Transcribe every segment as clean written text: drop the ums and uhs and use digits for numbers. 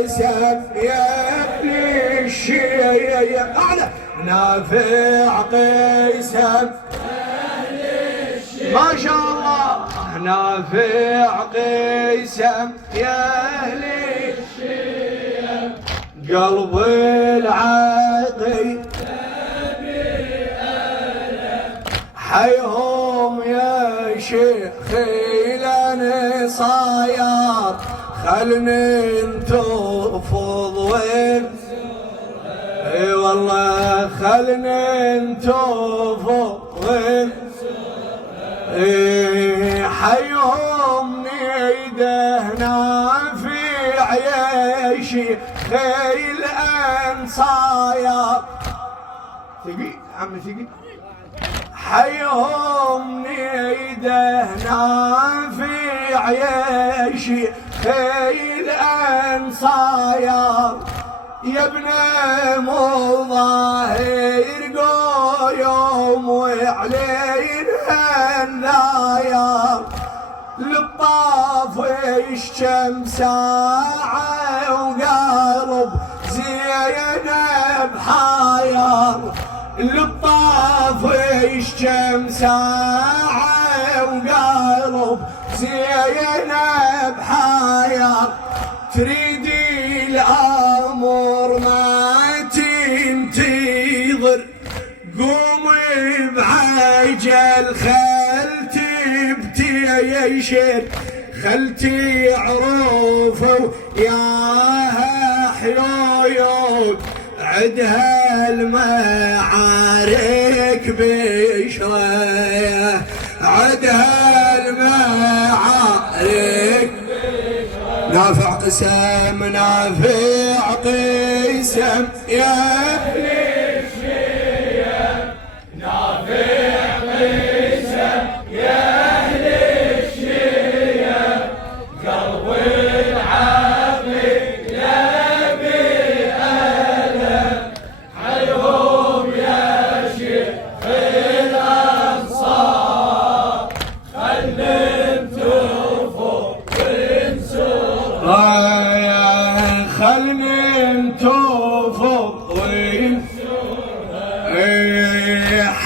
قيسم يا ابن الشيخ أعلى نافع قيسم ما شاء الله نافع قيسم يا أهل الشيم قلب العقيد حيهم يا شيخي لاني صاير خلني انتفض وين اي والله خلني انتفض وين حيهم نيدهنا في عيشي خيل انصايا ثقيل عمي ثقيل حيهم نيدهنا في عيشي خيل انصايا يا ابن مظاهر قويم وعلينا النايا للطاف الشمس ساعة وقلب زينب حاير للطاف الشمس ساعة وقلب زينب حاير تريدي الأمر ما تنتظر قومي بعجل خلتي بتيشر خلتي عروفه ياها حيويون عدها المعارك بشريه عدها المعارك نافع قسم نافع قسم يا ابن الشيم نافع قسم يا أهل الشيم قلب العقيد يا بأهله حيهم يا شيخ الأنصار خلهم خلني انتفض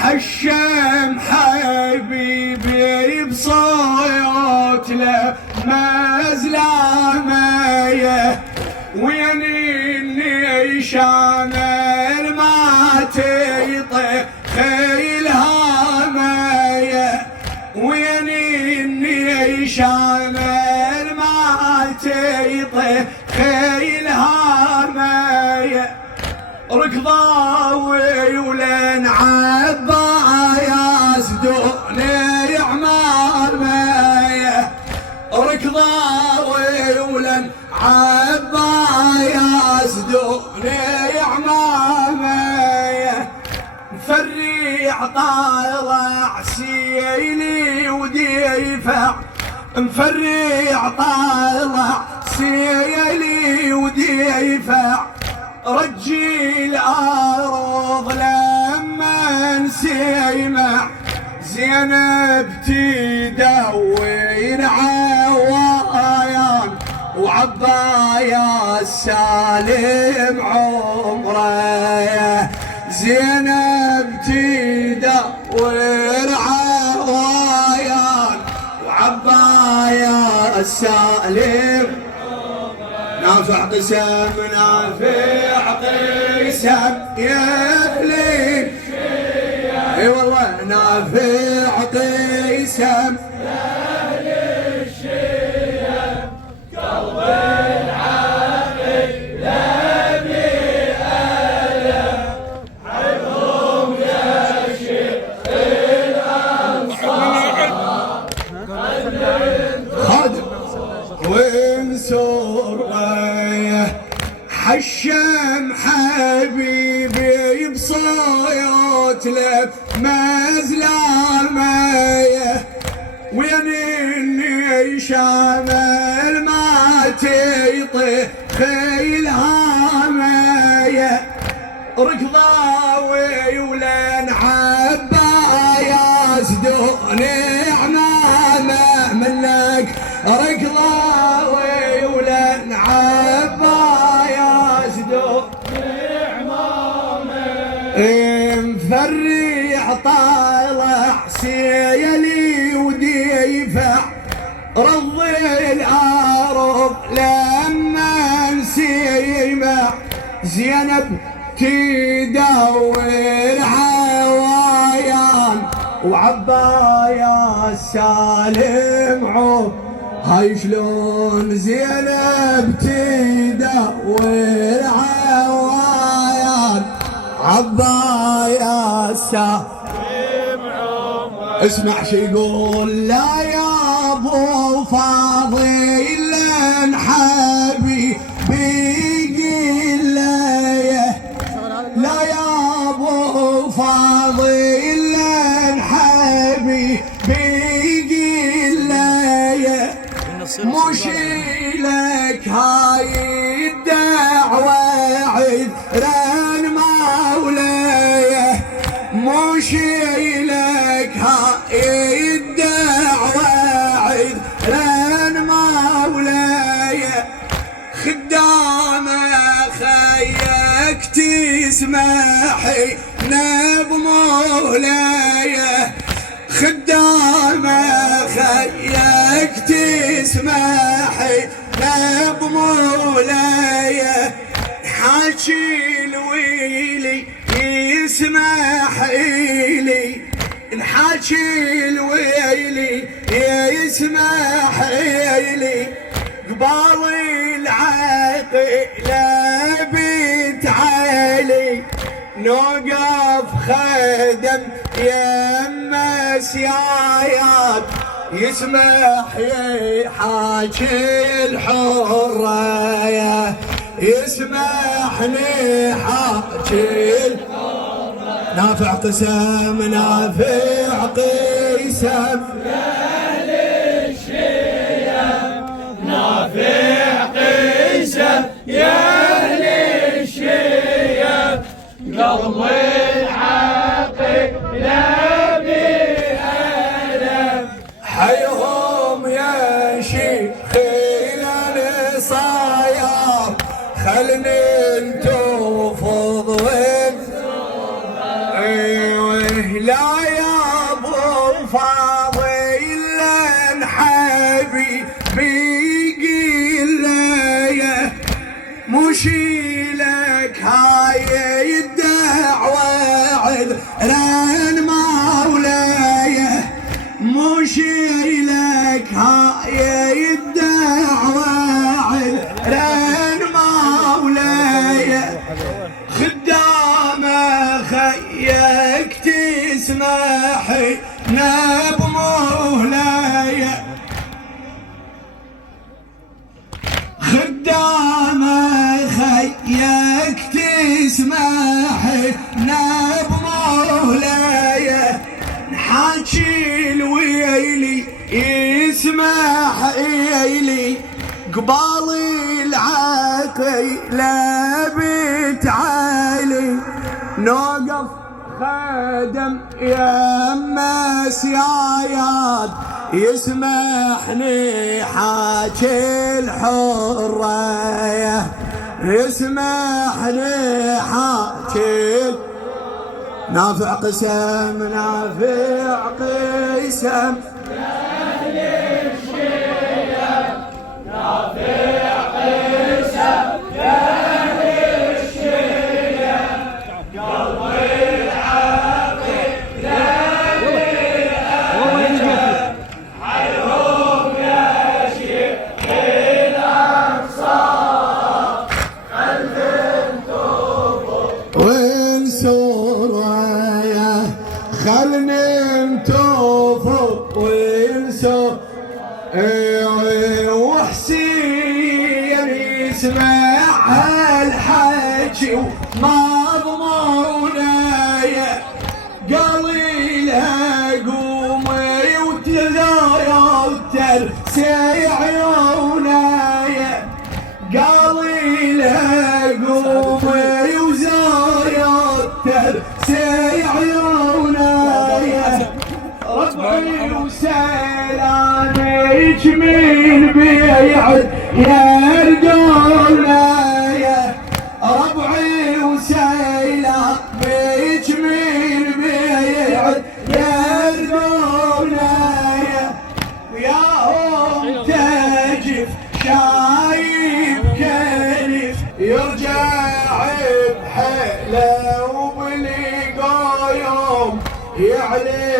حشم حبيبي بصوت له مزلاميه وين النيشان ما تيطي خيلها ميه وين النيشان ما تيطي خيلها مايه ركضاوي ولن عبايا سدوني عمار مايه ركضاوي ولن عبايا سدوني عمار مايه مفريع طالع سيلي وديفع مفريع طالع سيلي وديفع رجي الأرض لما نسيمع زينب تدور عوايان وعبايا السالم عمره زينب تدور عوايان وعبايا السالم نافع قسم نافع قسم يا فليك اي والله نافع قسم يا اهل الشيم قلب العقيد لا بأهله حيهم يا شيخ الأنصار خادم وانسور حشم حبيبي بصوت له مزلاميه وين النيشان ما تيطي خيلها مايه ركضاوي ولن عبايا سدوني عمامه منك ركضاوي ولن عبايا زينب تدور عوايان وعبايا السالم عو. هاي شلون زينب تدور عوايان عبايا السالم عو. اسمع شي يقول لا يا ابو فاضل انحبي لا يا ابو فاضل انحبي بقلايه مش لك هاي الدعوه عذرا مولايه مش لك هاي الدعوه عذرا مولايه خدامه خيك تسمحي نب مولايه خدامه خيك تسمحي نب مولايه حاكي الويلي يسمح إلي الحاكي الويلي يسمح إلي قبال العقيلة بتعالي نوقف خدم يما سيايات يسمح يحاكي الحرية يسمحني حاكي نافع قسم نافع قسم نافع قسم يا أهل الشيم قلب العقيلة بألم حيهم يا شيخين الصيار خلني انتفض لا يا ابو فاضل انحبي بقلايه مش لك هاي الدعوه عذرا مولايه مش لك هاي الدعوه عذرا مولايه خدامه خيك تسمحي نب مولايه خدامه خيك تسمحي نب مولايه نحاكي الويلي يسمح إلي قبال العقيلة بتعالي نوقف خدم يما سيايات يسمحني حاكي الحرية يسمحني حاكي نافع قسم نافع قسم نافع قسم يا أهل الشيم قلب العقيلة بألم حيهم يا شيخ الأنصار قلب وين سوريا خلني انتفض وين وحسين يسمع هالحكي ومضمونايا قليلها قومي وترسي عيونايا قليلها قومي وترسي عيونايا ربعي وسلامك من بيعد يردونايا ربعي وسلامك من بيعد يردونايا وياهم تجف شايب كلف يرجع يا علي